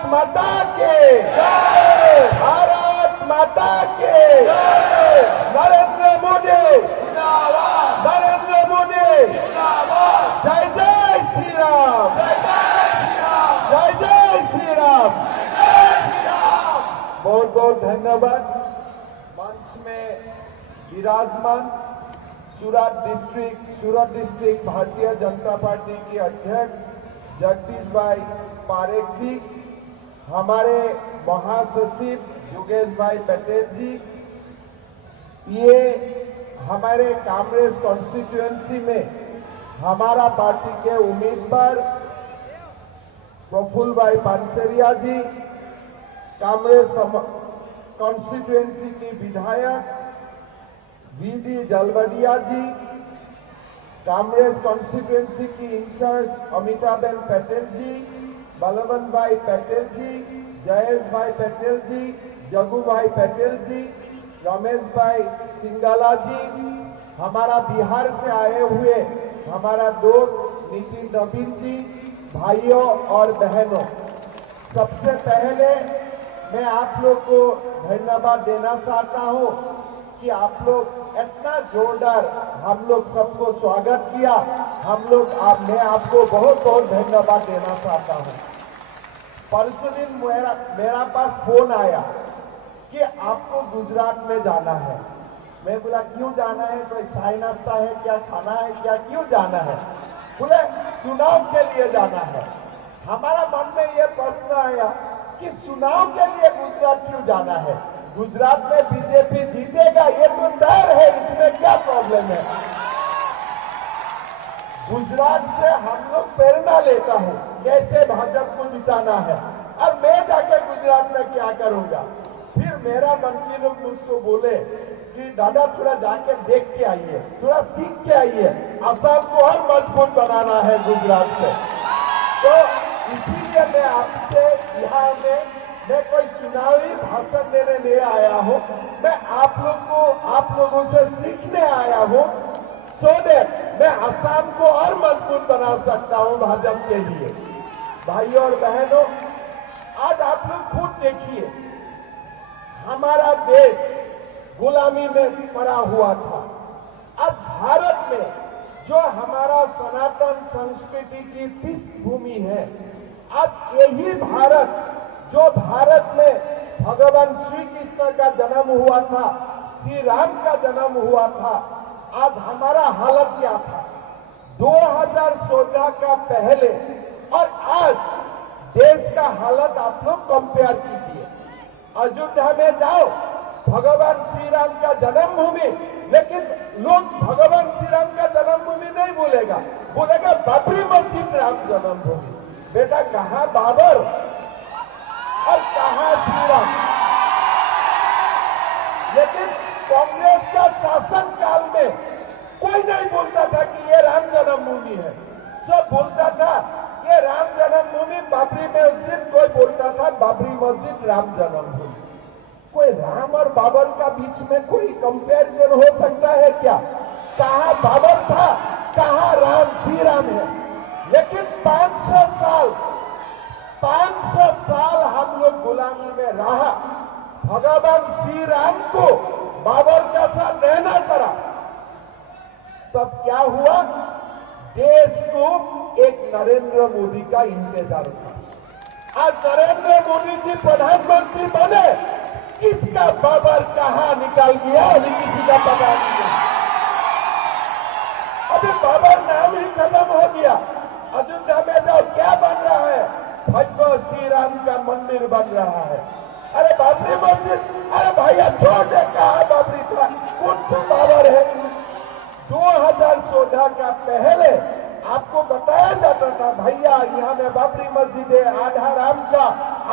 भारत माता के भारत माता के नरेंद्र मोदी नरेंद्र मोदी जय जय श्री राम जय जय श्री राम। बहुत बहुत धन्यवाद। मंच में विराजमान सूरत डिस्ट्रिक्ट भारतीय जनता पार्टी के अध्यक्ष जगदीश भाई पारेख जी, हमारे महासचिव योगेश भाई पटेल जी, ये हमारे कांग्रेस कॉन्स्टिट्यूएंसी में हमारा पार्टी के उम्मीदवार प्रफुल्ल भाई पानसरिया जी, कांग्रेस कॉन्स्टिट्यूएंसी की विधायक वीडी जलवडिया जी, कांग्रेस कॉन्स्टिट्यूएंसी की इंचार्ज अमिताबेन पटेल जी, बलवंत भाई पटेल जी, जयेश भाई पटेल जी, जगू भाई पटेल जी, रमेश भाई सिंगाला जी, हमारा बिहार से आए हुए हमारा दोस्त नितिन नवीन जी, भाइयों और बहनों, सबसे पहले मैं आप लोग को धन्यवाद देना चाहता हूं कि आप लोग इतना जोरदार हम लोग सबको स्वागत किया। मैं आपको बहुत बहुत धन्यवाद देना चाहता हूं। परसों दिन मेरा पास फोन आया कि आपको गुजरात में जाना है। मैं बोला क्यों जाना है, कोई चाय नाश्ता है क्या, खाना है क्या, क्यों जाना है? बोले चुनाव के लिए जाना है। हमारा मन में यह प्रश्न आया कि चुनाव के लिए गुजरात क्यों जाना है? गुजरात में बीजेपी जीतेगा ये तो तय है, इसमें क्या प्रॉब्लम है? गुजरात से हम लोग प्रेरणा लेता हूं कैसे भाजपा को जिताना है, और मैं जाके गुजरात में क्या करूंगा। फिर मेरा मंत्री लोग मुझको बोले कि दादा थोड़ा जाके देख के आइए, थोड़ा सीख के आइए, असम को और मजबूत बनाना है गुजरात से। तो इसीलिए मैं आपसे यहाँ में मैं कोई चुनावी भाषण देने ले आया हूं, मैं आप लोगों से सीखने आया हूं, सो दैट मैं असम को और मजबूत बना सकता हूं भाजपा के लिए। भाइयों और बहनों, आज आप लोग खुद देखिए, हमारा देश गुलामी में पड़ा हुआ था। अब भारत में जो हमारा सनातन संस्कृति की पृष्ठभूमि है, अब यही भारत जो भारत में भगवान श्री कृष्ण का जन्म हुआ था, श्री राम का जन्म हुआ था, आज हमारा हालत क्या था 2014 का पहले और आज देश का हालत आप लोग कंपेयर कीजिए। अयोध्या में जाओ, भगवान श्री राम का जन्मभूमि, लेकिन लोग भगवान श्री राम का जन्मभूमि नहीं बोलेगा बाबरी मस्जिद राम जन्मभूमि। बेटा कहां बाबर और कहां श्री राम? लेकिन कांग्रेस का शासन काल में कोई नहीं बोलता था कि ये राम जन्मभूमि है, सब बोलता था ये राम जन्मभूमि बाबरी मस्जिद, कोई बोलता था बाबरी मस्जिद राम जन्मभूमि। कोई राम और बाबर का बीच में कोई कंपैरिजन हो सकता है क्या? कहां बाबर था, कहां राम श्री राम है? लेकिन 500 साल हम लोग गुलामी में रहा, भगवान श्री राम को बाबर का साथ रहना पड़ा। तब क्या हुआ? देश को एक नरेंद्र मोदी का इंतजार था। आज नरेंद्र मोदी जी प्रधानमंत्री बने, किसका बाबर कहां निकल गया अभी किसी का पता नहीं। अभी बाबर नाम ही खत्म हो गया। अयोध्या में जाओ, क्या बन रहा है? भगवान श्री राम का मंदिर बन रहा है। अरे बाबरी मस्जिद, अरे भैया छोड़ दे, कहा बाबरी था, कौन सा बाबर है? 2014 का पहले आपको बताया जाता था भैया यहाँ में बाबरी मस्जिद है, आधा राम का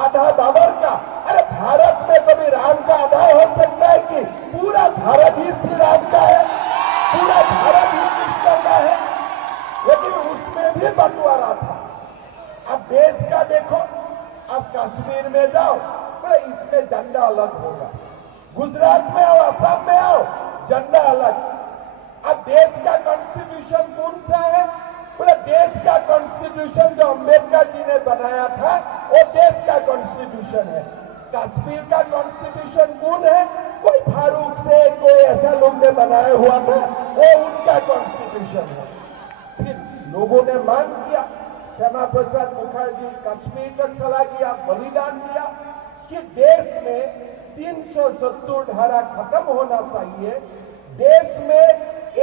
आधा बाबर का। अरे भारत में कभी राम का आधा हो सकता है कि पूरा भारत ही श्री राम का है, पूरा भारत ही कृष्ण का है? लेकिन उसमें भी बंटवारा था। अब देश का देखो, अब कश्मीर में जाओ, बोले इसमें झंडा अलग होगा, गुजरात में आओ, असम में आओ, झंडा अलग। अब देश का कॉन्स्टिट्यूशन कौन सा है? बोले देश का कॉन्स्टिट्यूशन जो अम्बेडकर जी ने बनाया था वो देश का कॉन्स्टिट्यूशन है। कश्मीर का कॉन्स्टिट्यूशन कौन है? कोई फारूक से कोई ऐसा लोग ने बनाया हुआ था, वो उनका कॉन्स्टिट्यूशन है। फिर लोगों ने मांग किया, श्यामा प्रसाद मुखर्जी कश्मीर तक चला गया, बलिदान दिया कि देश में 370 धारा खत्म होना चाहिए, देश में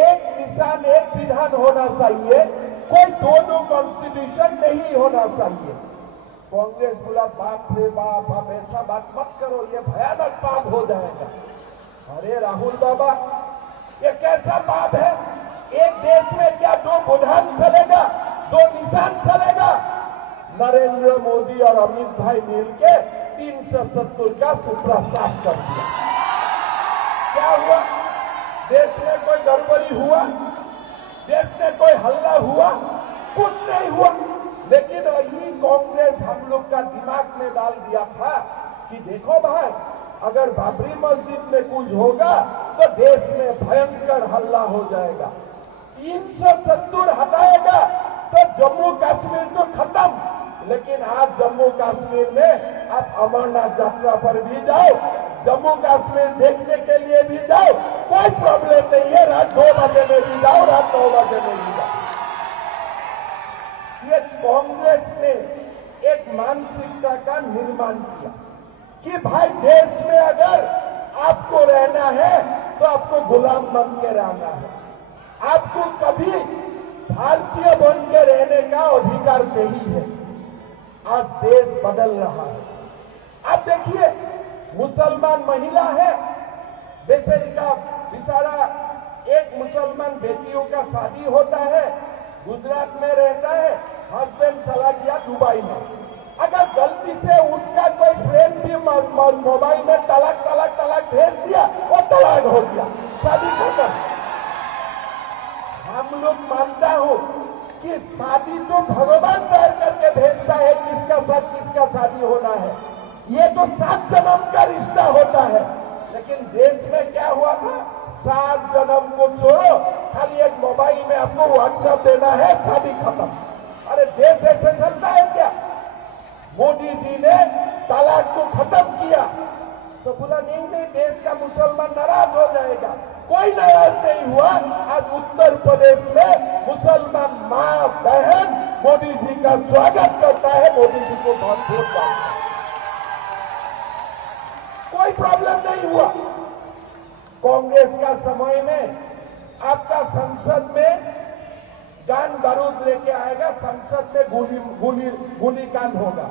एक निशान एक विधान होना चाहिए, कोई दो कॉन्स्टिट्यूशन नहीं होना चाहिए। कांग्रेस बोला बाप रे बाप, आप ऐसा बात मत करो, ये भयानक पाप हो जाएगा। अरे राहुल बाबा, ये कैसा पाप है? एक देश में क्या दो विधान चलेगा, दो निशान चलेगा? नरेंद्र मोदी और अमित भाई मिलके 370 का सूत्रा साफ कर दिया। क्या हुआ? देश में कोई गड़बड़ी हुआ? देश में कोई हल्ला हुआ? कुछ नहीं हुआ। लेकिन वही कांग्रेस हम लोग का दिमाग में डाल दिया था कि देखो भाई, अगर बाबरी मस्जिद में कुछ होगा तो देश में भयंकर हल्ला हो जाएगा। 370 हटाएगा तो जम्मू कश्मीर तो खत्म। लेकिन आज जम्मू कश्मीर में आप अमरनाथ यात्रा पर भी जाओ, जम्मू कश्मीर देखने के लिए भी जाओ, कोई प्रॉब्लम नहीं है। रात 2 बजे में भी जाओ, रात 9 बजे में भी जाओ। ये कांग्रेस ने एक मानसिकता का निर्माण किया कि भाई देश में अगर आपको रहना है तो आपको गुलाम बन के रहना है, आपको कभी भारतीय बन के रहने का अधिकार नहीं है। आज देश बदल रहा है। अब देखिए, मुसलमान महिला है, बेचारा एक मुसलमान बेटियों का शादी होता है, गुजरात में रहता है, हस्बैंड चला गया दुबई में। अगर गलती से उनका कोई फ्रेंड भी मोबाइल में तलाक भेज दिया, वो तलाक हो गया, शादी खत्म। हम लोग मानता हूं कि शादी तो भगवान तय करके भेजता है, किसका साथ किसका शादी होना है, ये तो 7 जन्म का रिश्ता होता है। लेकिन देश में क्या हुआ था? 7 जन्म को छोड़ो, खाली एक मोबाइल में आपको व्हाट्सएप देना है, शादी खत्म। अरे देश ऐसे चलता है क्या? मोदी जी ने तलाक को खत्म किया तो बोला नहीं, देश का मुसलमान नाराज हो जाएगा। कोई नाराज नहीं हुआ। आज उत्तर प्रदेश में मुसलमान मां बहन मोदी जी का स्वागत करता है, मोदी जी को बहुत वोट डालता है, कोई प्रॉब्लम नहीं हुआ। कांग्रेस का समय में आपका संसद में गान बारूद लेके आएगा, संसद में गोली कांड होगा।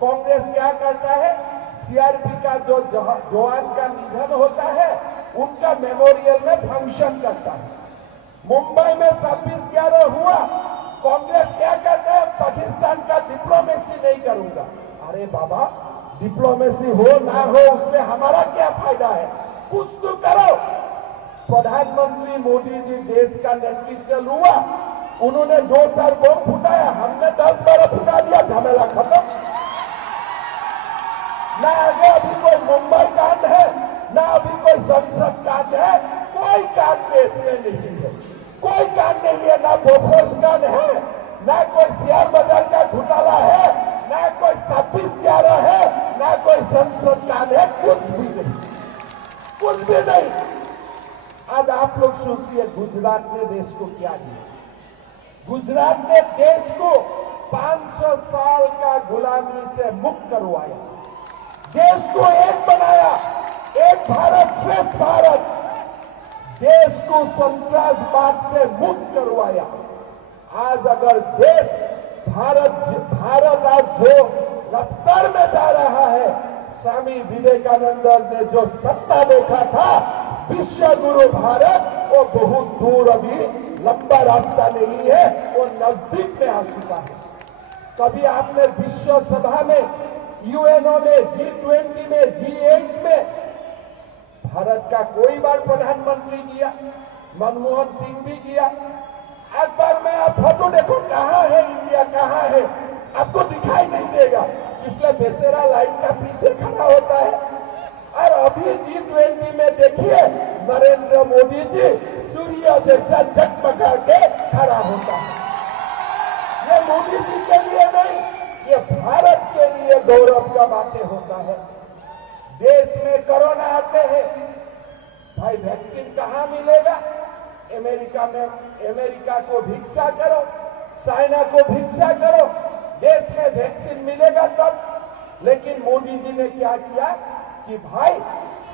कांग्रेस क्या करता है? सीआरपी का जो जवान का निधन होता है, उनका मेमोरियल में फंक्शन करता है। मुंबई में 26/11 हुआ, कांग्रेस क्या करता है? पाकिस्तान का डिप्लोमेसी नहीं करूंगा। अरे बाबा, डिप्लोमेसी हो ना हो उसमें हमारा क्या फायदा है? कुछ तो करो। प्रधानमंत्री मोदी जी देश का नेतृत्व हुआ, उन्होंने 2 साल बम फुटाया, हमने 10-12 फुटा दिया, झमेला खत्म। ना आगे अभी कोई मुंबई कांड है, ना अभी कोई संसद कांड है, कोई कांड देश में नहीं है, कोई कांड नहीं है। ना बोफोर्स कांड है, ना कोई शेयर बाजार का घोटाला है, ना कोई 26/11 है, ना कोई संसद कांड है, कुछ भी नहीं, कुछ भी नहीं। आज आप लोग सोचिए, गुजरात ने देश को क्या दिया? गुजरात ने देश को 500 साल का गुलामी से मुक्त करवाया, देश को एक बनाया, एक भारत श्रेष्ठ भारत, देश को संत्रासवाद से मुक्त करवाया। आज अगर देश भारत आज जो रफ्तार में जा रहा है, स्वामी विवेकानंद ने जो सपना देखा था विश्व गुरु भारत, वो बहुत दूर, अभी लंबा रास्ता नहीं है, वो नजदीक में आ चुका है। कभी आपने विश्व सभा में, यूएनओ में, G20 में, G8 में भारत का कोई बार प्रधानमंत्री गया? मनमोहन सिंह भी गया। एक बार में आप फोटो देखो, कहां है इंडिया, कहां है? आपको दिखाई नहीं देगा, इसलिए बेसेरा लाइन का पीछे खड़ा होता है। और अभी G20 में देखिए, नरेंद्र मोदी जी सूर्य जैसा जगमगा के खड़ा होता है। ये मोदी जी के लिए नहीं, ये भारत के लिए गौरव का बातें होता है। देश में कोरोना आते हैं, भाई वैक्सीन कहां मिलेगा? अमेरिका को भिक्षा करो, चाइना को भिक्षा करो, देश में वैक्सीन मिलेगा तब। लेकिन मोदी जी ने क्या किया कि भाई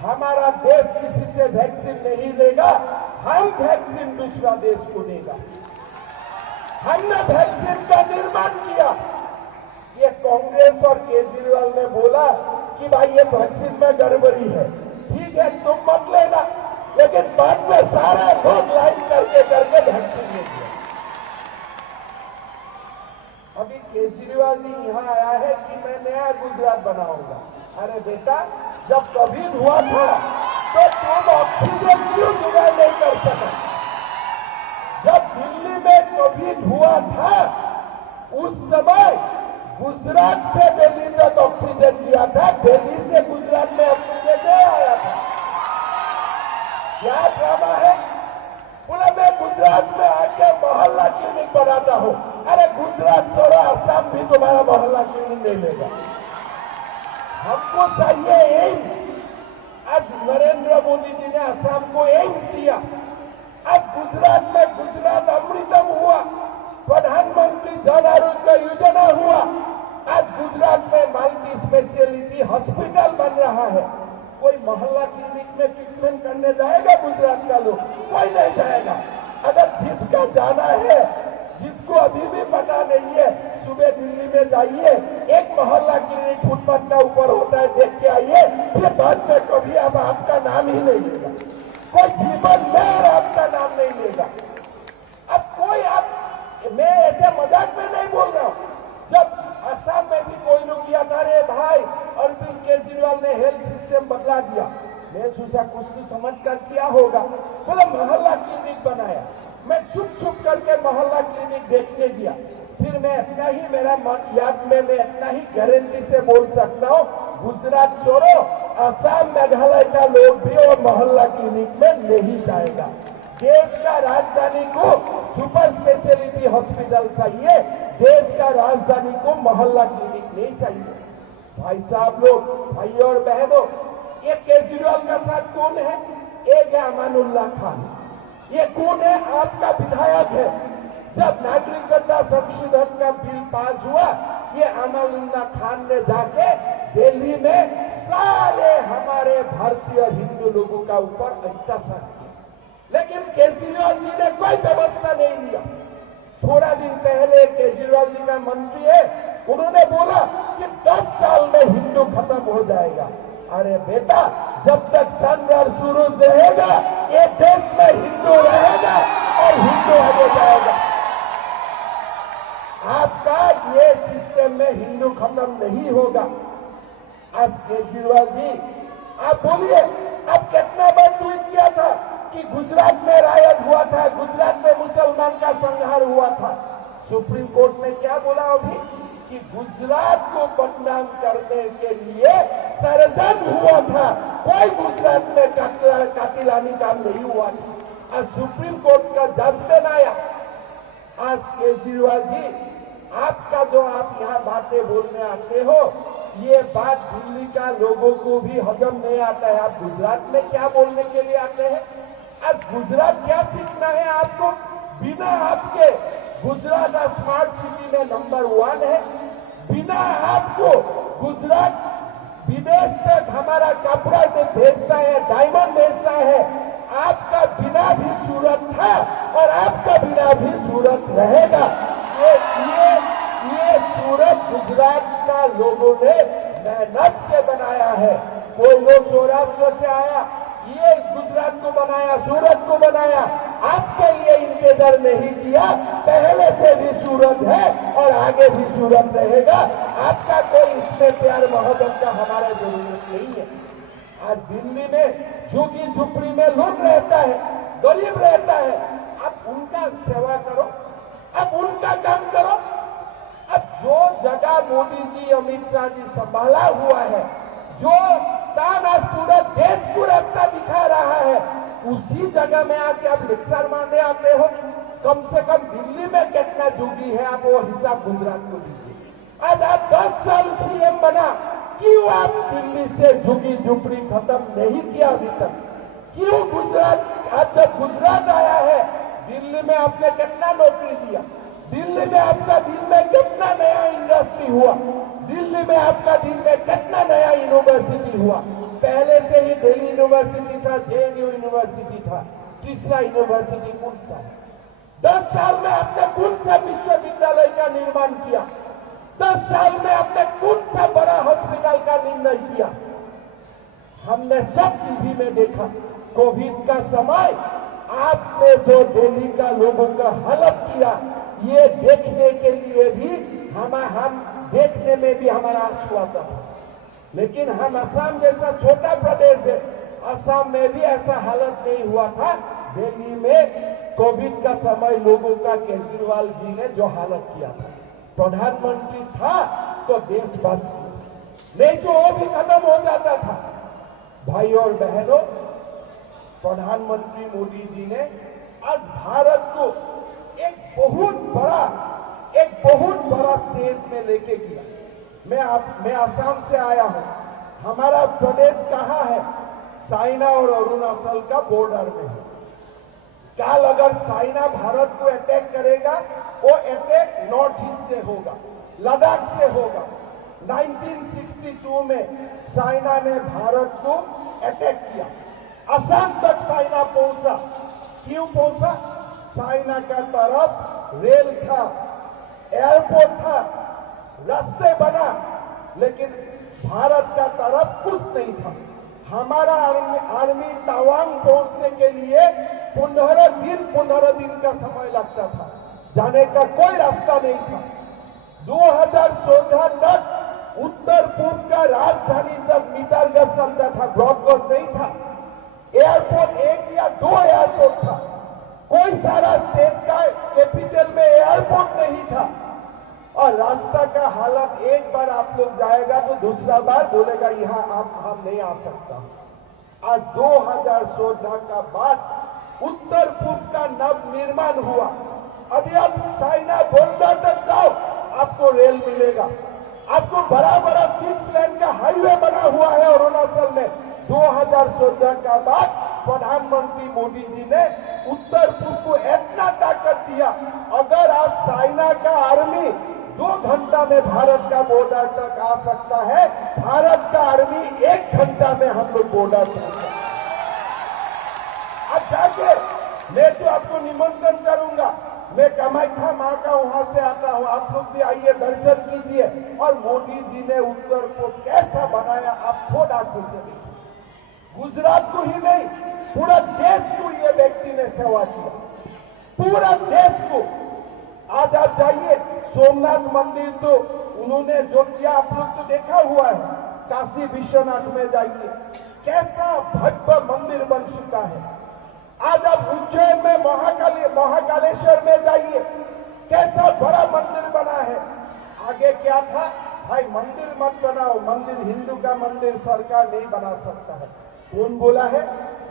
हमारा देश किसी से वैक्सीन नहीं लेगा, हम वैक्सीन दूसरा देश को देगा। हमने वैक्सीन का निर्माण किया। ये कांग्रेस और केजरीवाल ने बोला कि भाई ये वैक्सीन में गड़बड़ी है, ठीक है तुम मत लेना, लेकिन बाद में सारा लोग लाइन करके वैक्सीन ले लिया। अभी केजरीवाल जी यहां आया है कि मैं नया गुजरात बनाऊंगा। अरे बेटा, जब कोविड हुआ था तो तुम ऑक्सीजन क्यों जुगाड़ नहीं कर सका? जब दिल्ली में कोविड हुआ था उस समय गुजरात से दिल्ली तक ऑक्सीजन दिया था, दिल्ली से गुजरात में ऑक्सीजन नहीं आया था। क्या ड्रामा है? बोला मैं गुजरात में आके मोहल्ला क्लिनिक बनाता हूं। अरे गुजरात छोड़ो, असम भी तुम्हारा मोहल्ला क्लिनिक नहीं लेगा। हमको चाहिए एम्स। आज नरेंद्र मोदी जी ने असम को एम्स दिया। आज गुजरात में गुजरात अमृतम हुआ, प्रधानमंत्री जन आरोग्य योजना हुआ। आज गुजरात में मल्टी स्पेशलिटी हॉस्पिटल बन रहा है। कोई मोहल्ला क्लिनिक में ट्रीटमेंट करने जाएगा गुजरात का लोग? कोई नहीं जाएगा। अगर जिसका जाना है, जिसको अभी भी पता नहीं है, सुबह दिल्ली में जाइए, एक मोहल्ला क्लिनिक फुटपाथ का ऊपर होता है, देख के आइए, फिर बाद में कभी अब आपका नाम ही नहीं लेगा। कोई जीवन में आपका नाम नहीं लेगा। अब कोई मैं ऐसे मजाक में नहीं बोल रहा हूं। जब असम में भी कोई लोग किया था, रे भाई अरविंद केजरीवाल ने हेल्थ सिस्टम बदला दिया, मैं सोचा कुछ तो समझ कर किया होगा। बोला मोहल्ला क्लिनिक बनाया। मैं छुप छुप करके मोहल्ला क्लिनिक देखने गया। फिर मैं इतना ही मेरा याद में मैं इतना ही गारंटी से बोल सकता हूं, गुजरात छोड़ो, असम मेघालय का लोग भी और मोहल्ला क्लिनिक में नहीं जाएगा। देश का राजधानी को सुपर स्पेशलिटी हॉस्पिटल चाहिए, देश का राजधानी को मोहल्ला क्लिनिक नहीं चाहिए। भाई साहब लोग, भाई और बहनों, ये केजरीवाल का साथ कौन है? एक है अमानुल्लाह खान। ये कौन है? आपका विधायक है। जब नागरिकता संशोधन का बिल पास हुआ, ये अमानुल्लाह खान ने जाके दिल्ली में सारे हमारे भारतीय हिंदू लोगों का ऊपर अत्याचार किया। लेकिन केजरीवाल जी ने कोई व्यवस्था नहीं लिया। थोड़ा दिन पहले केजरीवाल जी का मंत्री है, उन्होंने बोला कि 10 साल में हिंदू खत्म हो जाएगा। अरे बेटा, जब तक संघर्ष शुरू रहेगा, ये देश में हिंदू रहेगा और हिंदू आगे जाएगा। आपका ये सिस्टम में हिंदू खत्म नहीं होगा। आज केजरीवाल जी, आप बोलिए, आप कितना बार ट्वीट किया था कि गुजरात में रायट हुआ था, गुजरात में मुसलमान का संहार हुआ था। सुप्रीम कोर्ट ने क्या बोला अभी कि गुजरात को बदनाम करने के लिए षड्यंत्र हुआ था, कोई गुजरात में कातिलानी काम नहीं हुआ था। आज सुप्रीम कोर्ट का जजमेंट आया। आज केजरीवाल जी, आपका जो आप यहाँ बातें बोलने आते हो, ये बात दिल्ली का लोगों को भी हजम नहीं आता है। आप गुजरात में क्या बोलने के लिए आते हैं? आज गुजरात क्या सीखना है आपको? बिना आपके गुजरात स्मार्ट सिटी में नंबर 1 है। बिना आपको गुजरात विदेश तक हमारा कपड़ा भेजता है, डायमंड भेजता है। आपका बिना भी सूरत था और आपका बिना भी सूरत रहेगा। ये सूरत गुजरात का लोगों ने मेहनत से बनाया है। कोई लोग सौराष्ट्र से आया, ये गुजरात को बनाया, सूरत को बनाया। आपके लिए इंतजार नहीं किया, पहले से भी सूरत है और आगे भी सूरत रहेगा। आपका कोई इसमें प्यार मोहब्बत का हमारा जरूरत नहीं है। आज दिल्ली में झुग्गी झुपड़ी में लोग रहता है, गरीब रहता है, आप उनका सेवा करो, अब उनका काम करो। अब जो जगह मोदी जी, अमित शाह जी संभाला हुआ है, जो स्थान आज पूरा देश को रास्ता दिखा रहा है, उसी जगह में आके आप लेक्चर मारने आते हो। कम से कम दिल्ली में कितना झुग्गी है, आप वो हिसाब गुजरात को दीजिए। आज आप 10 साल सीएम बना, क्यों आप दिल्ली से झुगी झुपड़ी खत्म नहीं किया अभी तक? क्यों गुजरात, आज जब गुजरात आया है, दिल्ली में आपने कितना नौकरी दिया? दिल्ली में आपका दिन में कितना नया इंडस्ट्री हुआ? दिल्ली में आपका दिन में कितना नया यूनिवर्सिटी हुआ? पहले से ही दिल्ली यूनिवर्सिटी था, जेएनयू यूनिवर्सिटी था, तीसरा यूनिवर्सिटी कौन सा है? 10 साल में आपने कौन सा विश्वविद्यालय का निर्माण किया? 10 साल में आपने कौन सा बड़ा हॉस्पिटल का निर्णय किया? हमने सब टीवी में देखा। कोविड का समय आपने जो दिल्ली का लोगों का हालत किया, ये देखने के लिए भी हम देखने में भी हमारा आंसू आता था। लेकिन हम असम जैसा छोटा प्रदेश है, असम में भी ऐसा हालत नहीं हुआ था। दिल्ली में कोविड का समय लोगों का केजरीवाल जी ने जो हालत किया था, प्रधानमंत्री था तो देश बच गया, नहीं तो वो भी खत्म हो जाता था। भाई और बहनों, प्रधानमंत्री मोदी जी ने आज भारत को एक बहुत बड़ा स्टेज में लेके गया। मैं आसाम से आया हूं। हमारा प्रदेश कहां है? चाइना और अरुणाचल का बॉर्डर में है। कल अगर चाइना भारत को अटैक करेगा, वो अटैक नॉर्थ ईस्ट से होगा, लद्दाख से होगा। 1962 में चाइना ने भारत को अटैक किया, असम तक चाइना पहुंचा। क्यों पहुंचा? चाइना का तरफ रेल था, एयरपोर्ट था, रास्ते बना, लेकिन भारत का तरफ कुछ नहीं था। हमारा आर्मी तवांग पहुंचने के लिए 15 दिन का समय लगता था, जाने का कोई रास्ता नहीं था। 2014 तक उत्तर पूर्व का राजधानी तक मीटर गज चलता था, ब्रॉडगेज नहीं था। एयरपोर्ट 1 या 2 एयरपोर्ट था, कोई सारा स्टेट का कैपिटल में एयरपोर्ट नहीं था। और रास्ता का हालत, एक बार आप लोग जाएगा तो दूसरा बार बोलेगा यहां हम नहीं आ सकता। आज 2014 का बाद उत्तर पूर्व का नव निर्माण हुआ। अभी आप चाइना बॉर्डर तक जाओ, आपको रेल मिलेगा, आपको बड़ा बड़ा 6 लेन का हाईवे बना हुआ है अरुणाचल में। 2014 का बाद प्रधानमंत्री मोदी जी ने उत्तर पूर्व को इतना ताकत दिया, अगर आज चाइना का आर्मी 2 घंटा में भारत का बॉर्डर तक आ सकता है, भारत का आर्मी 1 घंटा में हम लोग बॉर्डर तक। अब जाके मैं तो आपको निमंत्रण करूंगा, मैं कामाख्या मां का वहां से आता हूं, आप लोग भी आइए, दर्शन कीजिए। और मोदी जी ने उत्तर को कैसा बनाया आप खुद आंखों से देखिए। गुजरात को ही नहीं, पूरा देश को ये व्यक्ति ने सेवा किया, पूरा देश को। आज आप जाइए सोमनाथ मंदिर, तो उन्होंने जो किया आप लोग तो देखा हुआ है। काशी विश्वनाथ में जाइए, कैसा भव्य मंदिर बन चुका है। आज आप उज्जैन में महाकालेश्वर में जाइए, कैसा बड़ा मंदिर बना है। आगे क्या था? भाई मंदिर मत बनाओ, मंदिर हिंदू का मंदिर सरकार नहीं बना सकता है। कौन बोला है?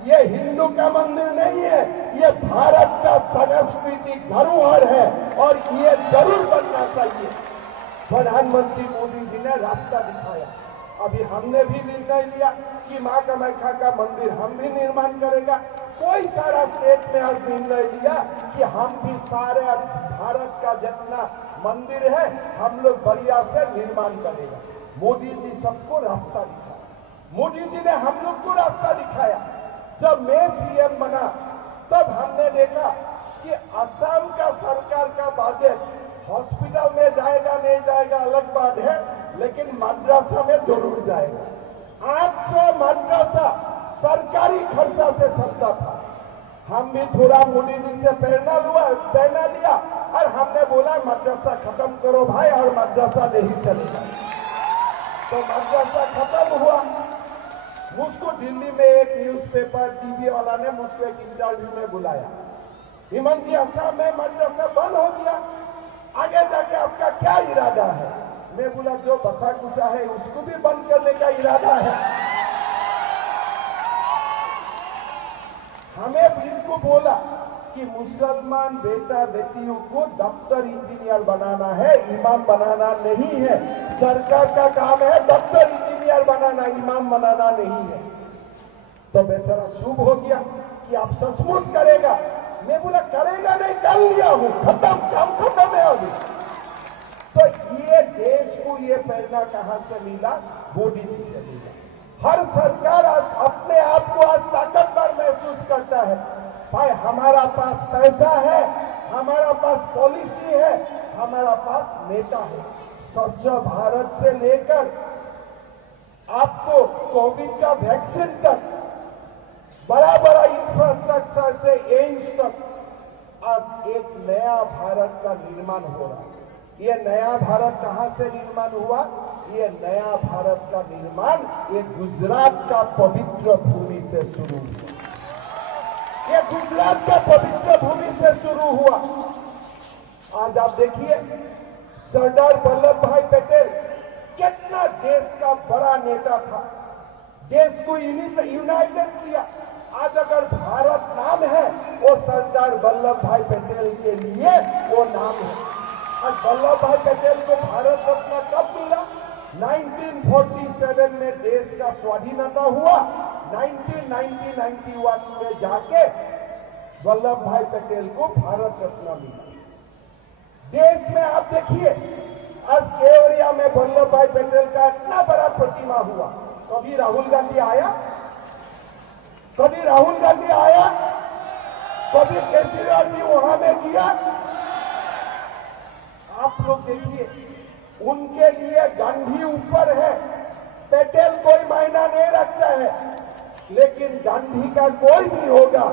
ये हिंदू का मंदिर नहीं है, ये भारत का सांस्कृतिक धरोहर है और ये जरूर बनना चाहिए। प्रधानमंत्री मोदी जी ने रास्ता दिखाया। अभी हमने भी निर्णय लिया कि मां कामाख्या का मंदिर हम भी निर्माण करेगा। कोई सारा स्टेट में आज निर्णय लिया कि हम भी सारे भारत का जितना मंदिर है हम लोग बढ़िया से निर्माण करेगा। मोदी जी सबको रास्ता दिखाया, मोदी जी ने हम लोग को रास्ता दिखाया। जब मैं सीएम बना तब हमने देखा कि असम का सरकार का बजट हॉस्पिटल में जाएगा नहीं जाएगा अलग बात है, लेकिन मद्रासा में जरूर जाएगा। 800 मद्रासा सरकारी खर्चा से चलता था। हम भी थोड़ा मोदी जी से प्रेरणा लिया और हमने बोला मद्रासा खत्म करो भाई, और मद्रासा नहीं चलेगा। तो मद्रासा खत्म हुआ। मुझको दिल्ली में एक न्यूज़पेपर टीवी वाला ने मुझको एक इंटरव्यू में बुलाया, हेमंत जी असम में मद्रासा बंद हो गया, आगे जाके आपका क्या इरादा है? मैं बोला जो बसा कुसा है उसको भी बंद करने का इरादा है। हमें इनको बोला कि मुसलमान बेटा बेटियों को डॉक्टर इंजीनियर बनाना है, इमाम बनाना नहीं है। सरकार का काम है डॉक्टर इंजीनियर बनाना, इमाम बनाना नहीं है। तो बेचारा चुप हो गया कि आप सचमुच करेगा। मैं बोला करेगा नहीं, कर लिया हूं, खत्म, काम खत्म है अभी। तो ये देश को ये प्रेरणा कहां से मिला? मोदी जी से मिला। हर सरकार अपने आप को आज ताकतवर महसूस करता है। भाई हमारा पास पैसा है, हमारा पास पॉलिसी है, हमारा पास नेता है। स्वच्छ भारत से लेकर आपको कोविड का वैक्सीन तक, बड़ा बड़ा इंफ्रास्ट्रक्चर से एम्स तक आज एक नया भारत का निर्माण हो रहा है। ये नया भारत कहां से निर्माण हुआ? ये नया भारत का निर्माण ये गुजरात का पवित्र भूमि से शुरू हुआ। ये गुजरात का पवित्र भूमि से शुरू हुआ। आज आप देखिए सरदार वल्लभ भाई पटेल कितना देश का बड़ा नेता था, देश को यूनाइटेड किया। आज अगर भारत नाम है वो सरदार वल्लभ भाई पटेल के लिए वो नाम है। आज वल्लभ भाई पटेल को भारत रत्न कब मिला? 1947 में देश का स्वाधीनता हुआ। 1991 में जाके वल्लभ भाई पटेल को भारत रत्न मिला। देश में आप देखिए आज केवड़िया में वल्लभ भाई पटेल का इतना बड़ा प्रतिमा हुआ। कभी राहुल गांधी आया? कभी राहुल गांधी आया? कभी केजरीवाल जी वहां में किया? आप लोग देखिए, उनके लिए गांधी ऊपर है, पटेल कोई मायना नहीं रखता है, लेकिन गांधी का कोई भी होगा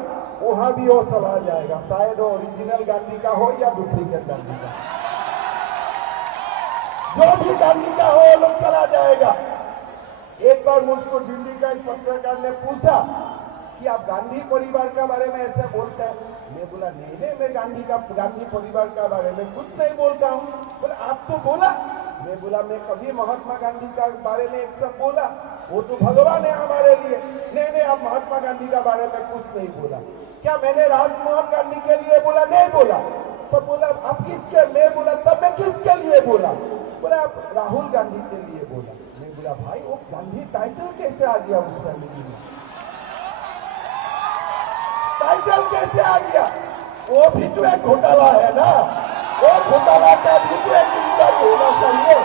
वहां भी वो चला जाएगा, शायद वो ओरिजिनल गांधी का हो या डुप्लीकेट गांधी का, जो भी गांधी का हो वो लोग चला जाएगा। एक बार मुझको दिल्ली का एक पत्रकार ने पूछा कि आप गांधी परिवार के बारे में ऐसे बोलते हैं। मैं बोला नहीं, मैं गांधी परिवार के बारे में कुछ नहीं बोलता हूं। बोला आप तो बोला। मैं बोला मैं कभी महात्मा गांधी के बारे में एक सब बोला? वो तो भगवान है हमारे लिए। नहीं, आप महात्मा गांधी के बारे में कुछ नहीं बोला। क्या मैंने राजमोहन गांधी के लिए बोला? नहीं बोला। तो बोला आप किसके? मैं बोला तब मैं किसके लिए बोला? बोला आप राहुल गांधी के लिए बोला। मैं बोला भाई वो गांधी टाइटल कैसे आ गया उस फैमिली में? टाइटल कैसे आ गया? वो भी तो एक घोटाला है ना, वो घोटाला का भी तो एक इंक्वायरी होना चाहिए।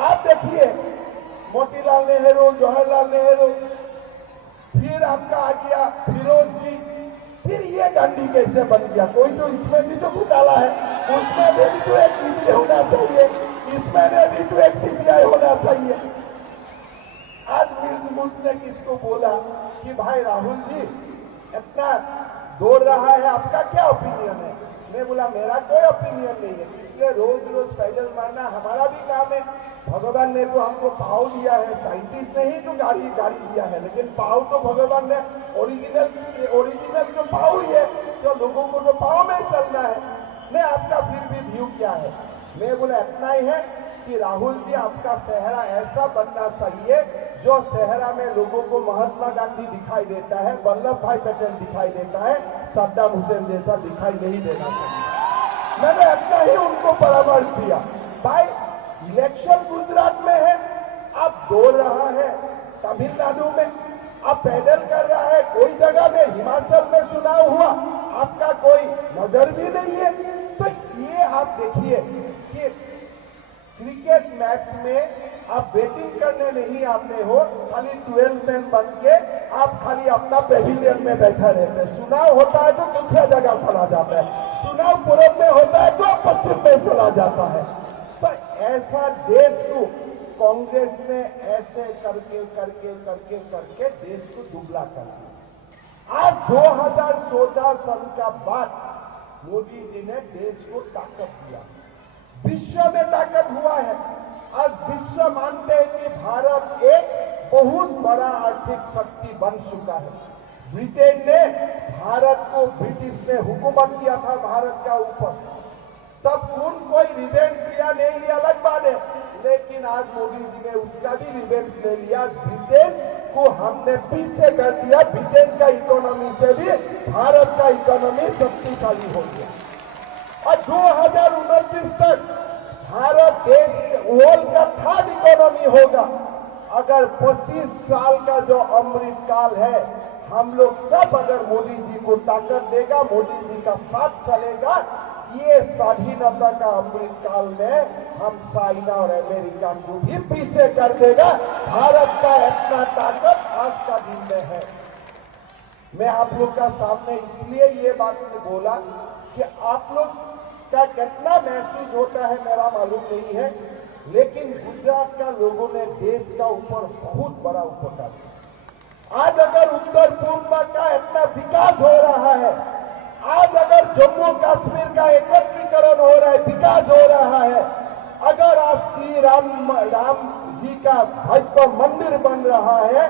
आप देखिए मोतीलाल नेहरू, जवाहरलाल नेहरू, फिर आपका आ गया फिरोज जी, फिर ये गांधी कैसे बन गया? कोई तो इसमें भी तो घोटाला है, उसमें भी तो एक ईडी होना चाहिए, इसमें भी तो एक सीबीआई होना चाहिए। आज मुझने किसको बोला कि भाई राहुल जी इतना दौड़ रहा है, आपका क्या ओपिनियन है? मैं बोला मेरा कोई ओपिनियन नहीं है, इसलिए रोज रोज पैदल मारना हमारा भी काम है। भगवान ने तो हमको पाव दिया है, साइंटिस्ट ने ही तो गाड़ी दिया है, लेकिन पाव तो भगवान ने ओरिजिनल तो पाव ही है, तो लोगों को तो पाव में चलना है। मैं आपका फिर भी व्यू क्या है? मैं बोला इतना ही है कि राहुल जी आपका चेहरा ऐसा बनना चाहिए जो चेहरा में लोगों को महात्मा गांधी दिखाई देता है, वल्लभ भाई पटेल दिखाई देता है, सद्दाम हुसैन जैसा दिखाई नहीं देना चाहिए। मैंने इतना ही उनको परामर्श दिया। भाई इलेक्शन गुजरात में है, आप दौड़ रहा है तमिलनाडु में, आप पैदल कर रहा है कोई जगह में, हिमाचल में चुनाव हुआ, आपका कोई नजर भी नहीं है। तो ये आप देखिए कि क्रिकेट मैच में आप बैटिंग करने नहीं आते हो, खाली 12 मैन बन के आप खाली अपना पेविलियन में बैठा रहते हैं। चुनाव होता है तो दूसरा जगह चला जाता है, चुनाव पूरब में होता है तो पश्चिम में चला जाता है। तो ऐसा देश को कांग्रेस ने ऐसे करके देश को दुबला कर दिया। आज 2014 सन का बाद मोदी जी ने देश को ताकत दिया, विश्व में ताकत हुआ है। आज विश्व मानते हैं कि भारत एक बहुत बड़ा आर्थिक शक्ति बन चुका है। ब्रिटेन ने भारत को, ब्रिटिश ने हुकूमत किया था भारत का ऊपर, तब कोई रिवेंज लिया नहीं लिया अलग बात है, लेकिन आज मोदी जी ने उसका भी रिवेंज ले लिया। ब्रिटेन को हमने पीछे कर दिया। ब्रिटेन का इकोनॉमी से भी भारत का इकोनॉमी शक्तिशाली हो गया और 2029 तक भारत देश वर्ल्ड का थर्ड इकोनॉमी होगा। अगर 25 साल का जो अमृत काल है, हम लोग सब अगर मोदी जी को ताकत देगा, मोदी जी का साथ चलेगा, ये स्वाधीनता का अमृत काल में हम चाइना और अमेरिका को भी पीछे कर देगा। भारत का इतना ताकत आज का दिन में है। मैं आप लोग का सामने इसलिए ये बात बोला कि आप लोग का कितना महसूस होता है मेरा मालूम नहीं है, लेकिन गुजरात का लोगों ने देश का ऊपर बहुत बड़ा उपकार किया। आज अगर उत्तर पूर्व का इतना विकास हो रहा है, आज अगर जम्मू कश्मीर का एकत्रीकरण हो रहा है, विकास हो रहा है, अगर आज श्री राम जी का भव्य मंदिर बन रहा है,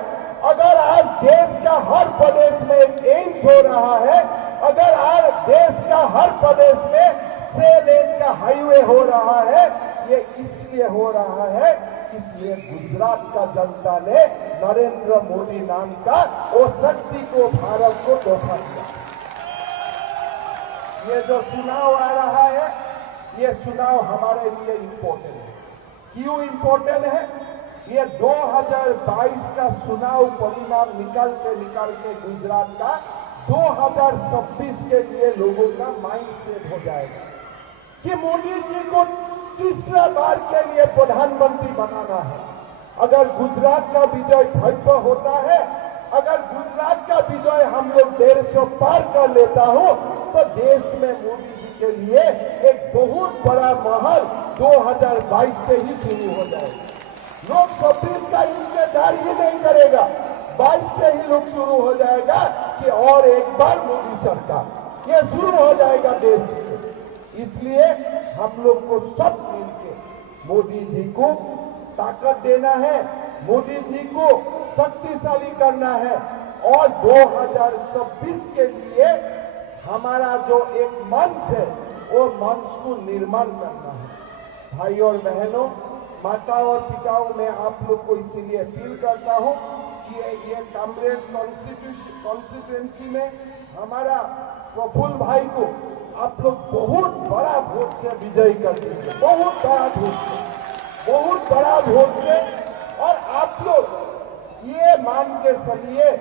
अगर आज देश का हर प्रदेश में एक एम्स हो रहा है, अगर आज देश का हर प्रदेश में 6 लेन का हाईवे हो रहा है, ये इसलिए हो रहा है, इसलिए गुजरात का जनता ने नरेंद्र मोदी नाम का वो शक्ति को भारत को तोहफा दिया। ये जो चुनाव आ रहा है, ये चुनाव हमारे लिए इम्पोर्टेंट है। क्यों इम्पोर्टेंट है? ये 2022 का चुनाव परिणाम निकालते गुजरात का 2026 के लिए लोगों का माइंड सेट हो जाएगा कि मोदी जी को तीसरा बार के लिए प्रधानमंत्री बनाना है। अगर गुजरात का विजय भव्य होता है, अगर गुजरात का विजय हम लोग 150 पार कर लेता हो, तो देश में मोदी जी के लिए एक बहुत बड़ा महल 2022 से ही शुरू हो जाएगा। लोग 26 का इंतजार ही नहीं करेगा, 22 से ही लोग शुरू हो जाएगा कि और एक बार मोदी सरकार, ये शुरू हो जाएगा देश में। इसलिए हम लोग को सब मिलके मोदी जी को ताकत देना है, मोदी जी को शक्तिशाली करना है और 2026 के लिए हमारा जो एक मंच है, वो मंच को निर्माण करना है। भाई और बहनों, माता और पिताओं, मैं आप लोग को इसीलिए अपील करता हूं कि ये कांग्रेस कॉन्स्टिट्यूएंसी में हमारा प्रफुल्ल भाई को आप लोग बहुत बड़ा वोट से विजयी कर दीजिए, बहुत बड़ा वोट से। और आप लोग ये मान के चलिए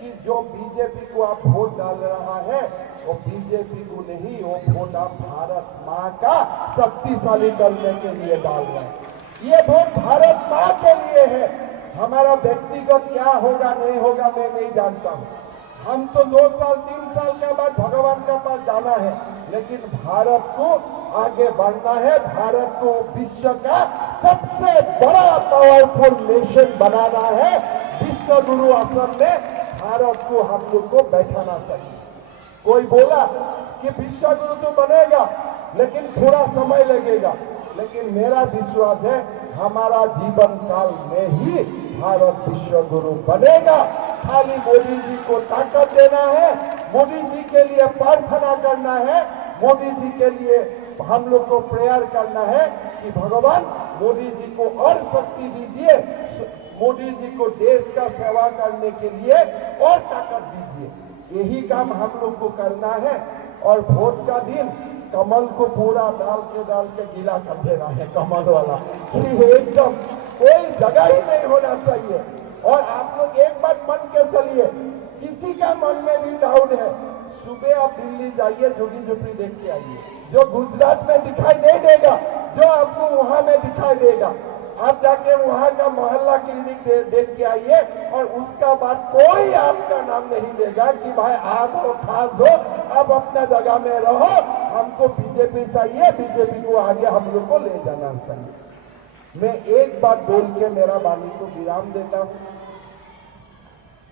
कि जो बीजेपी को आप वोट डाल रहा है, वो बीजेपी को नहीं, वो वोट आप भारत माँ का शक्तिशाली करने के लिए डाल रहे हैं। ये वोट भारत माँ के लिए है। हमारा व्यक्तिगत क्या होगा नहीं होगा मैं नहीं जानता हूँ। हम तो 2 साल 3 साल के बाद भगवान के पास जाना है, लेकिन भारत को आगे बढ़ना है। भारत को विश्व का सबसे बड़ा पावरफुल नेशन बनाना है। विश्व गुरु आसन में भारत को हम लोग को बैठाना चाहिए। कोई बोला कि विश्व गुरु तो बनेगा, लेकिन थोड़ा समय लगेगा, लेकिन मेरा विश्वास है हमारा जीवन काल में ही भारत विश्व गुरु बनेगा। खाली मोदी जी को ताकत देना है, मोदी जी के लिए प्रार्थना करना है, मोदी जी के लिए हम लोग को प्रेयर करना है कि भगवान मोदी जी को और शक्ति दीजिए, मोदी जी को देश का सेवा करने के लिए और ताकत दीजिए। यही काम हम लोग को करना है। और वोट का दिन कमल को पूरा डाल के गीला कर देना है, कमल वाला एकदम कोई जगह ही नहीं होना चाहिए। और आप लोग एक बात मन के चलिए, किसी का मन में भी डाउट है, सुबह आप दिल्ली जाइए, झुग्गी झुपड़ी देख के आइए, जो गुजरात में दिखाई नहीं देगा, जो आपको वहां में दिखाई देगा। आप जाके वहां का मोहल्ला क्लिनिक देख के आइए, और उसका बाद कोई आपका नाम नहीं देगा कि भाई आप हो, खास हो, आप अपना जगह में रहो, हमको बीजेपी चाहिए, बीजेपी को आगे हम लोग को ले जाना चाहिए। मैं एक बात बोल के मेरा वाणी को विराम देता हूं।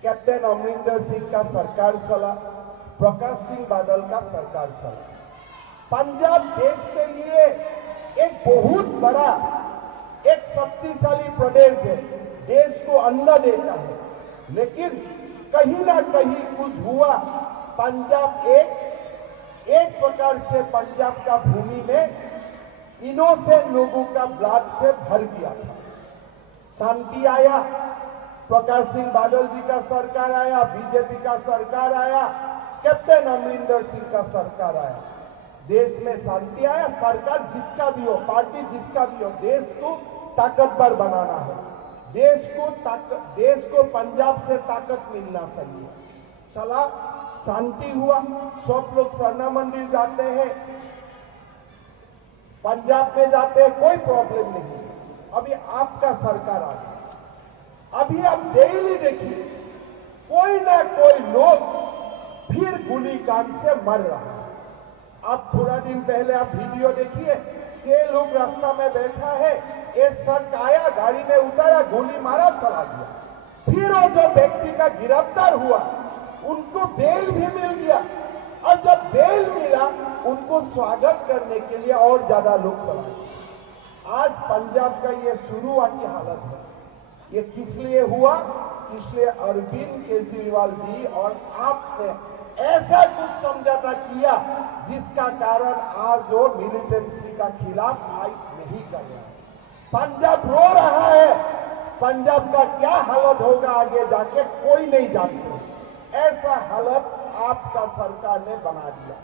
कैप्टन अमरिंदर सिंह का सरकार चला, प्रकाश सिंह बादल का सरकार चला। पंजाब देश के लिए एक बहुत बड़ा, एक शक्तिशाली प्रदेश है, देश को अन्न देता है, लेकिन कहीं ना कहीं कुछ हुआ। पंजाब एक प्रकार से पंजाब का भूमि में इनोसेंट लोगों का ब्लड से भर गया था। शांति आया, प्रकाश सिंह बादल जी का सरकार आया, बीजेपी का सरकार आया, कैप्टन अमरिंदर सिंह का सरकार आया, देश में शांति आया। सरकार जिसका भी हो, पार्टी जिसका भी हो, देश को ताकतवर बनाना है, देश को पंजाब से ताकत मिलना चाहिए। चला, शांति हुआ, सब लोग स्वर्ण मंदिर जाते हैं, पंजाब में जाते हैं, कोई प्रॉब्लम नहीं। अभी आपका सरकार आ गया, अभी आप डेली देखिए कोई ना कोई लोग फिर गोली कांड से मर रहा है। आप थोड़ा दिन पहले आप वीडियो देखिए, 6 लोग रास्ता में बैठा है, एक शख्स आया, गाड़ी में उतारा, गोली मारा, चला गया। फिर वो जो व्यक्ति का गिरफ्तार हुआ उनको बेल भी मिल गया, और जब बेल मिला उनको स्वागत करने के लिए और ज्यादा लोग चला गए। आज पंजाब का ये शुरुआती हालत है। ये किस लिए हुआ? इसलिए अरविंद केजरीवाल जी और आपने ऐसा कुछ समझौता किया जिसका कारण आज जो मिलिटेंसी का खिलाफ फाइट नहीं कर रहा है। पंजाब रो रहा है, पंजाब का क्या हालत होगा आगे जाके कोई नहीं जानते। ऐसा हालत आपका सरकार ने बना दिया।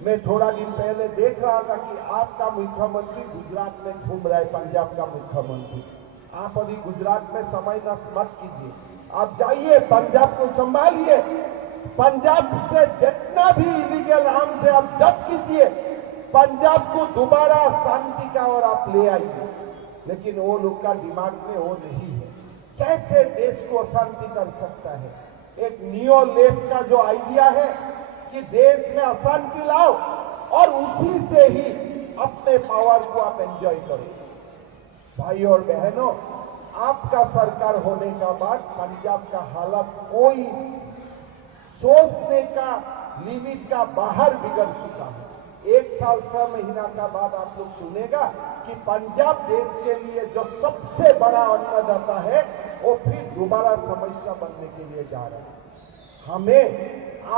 मैं थोड़ा दिन पहले देख रहा था कि आपका मुख्यमंत्री गुजरात में घूम रहा है, पंजाब का मुख्यमंत्री। आप अभी गुजरात में समय नष्ट मत कीजिए, आप जाइए, पंजाब को संभालिए, पंजाब से जितना भी इलीगल आर्म से आप जब्त कीजिए, पंजाब को दोबारा शांति का और आप ले आइए। लेकिन वो लोग का दिमाग में वो नहीं है। कैसे देश को अशांति कर सकता है? एक नियो लेफ्ट का जो आइडिया है कि देश में अशांति लाओ और उसी से ही अपने पावर को आप एंजॉय करो। भाई और बहनों, आपका सरकार होने का बाद पंजाब का हालत कोई सोचने का लिमिट का बाहर बिगड़ चुका है। 1 साल 6 महीना का बाद आप लोग सुनेगा कि पंजाब देश के लिए जो सबसे बड़ा अन्नदाता है वो फिर दोबारा समस्या बनने के लिए जा रहा है। हमें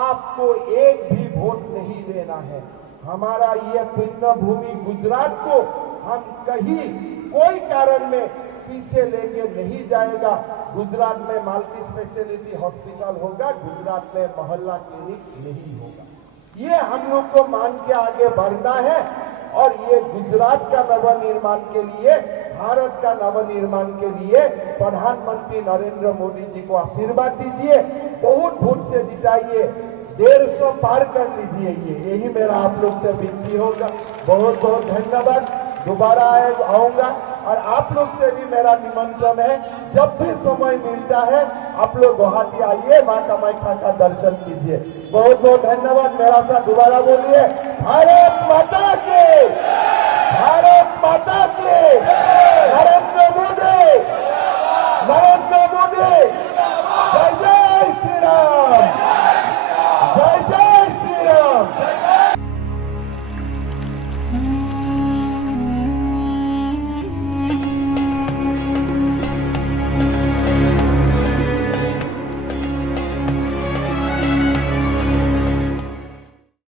आपको एक भी वोट नहीं देना है। हमारा ये पुण्य भूमि गुजरात को हम कहीं कोई कारण में पीछे लेके नहीं जाएगा। गुजरात में मल्टी स्पेशलिटी हॉस्पिटल होगा, गुजरात में मोहल्ला क्लिनिक नहीं होगा। ये हम लोग को मान के आगे बढ़ना है और ये गुजरात का नवनिर्माण के लिए, भारत का नवनिर्माण के लिए प्रधानमंत्री नरेंद्र मोदी जी को आशीर्वाद दीजिए, बहुत वोट से जिताइए, 150 पार कर लीजिए। यही मेरा आप लोग से विनती होगा। बहुत बहुत धन्यवाद। दोबारा आऊंगा और आप लोग से भी मेरा निमंत्रण है, जब भी समय मिलता है आप लोग गुवाहाटी आइए, मां कामाख्या का दर्शन कीजिए। बहुत बहुत धन्यवाद। मेरा साथ दोबारा बोलिए, भारत माता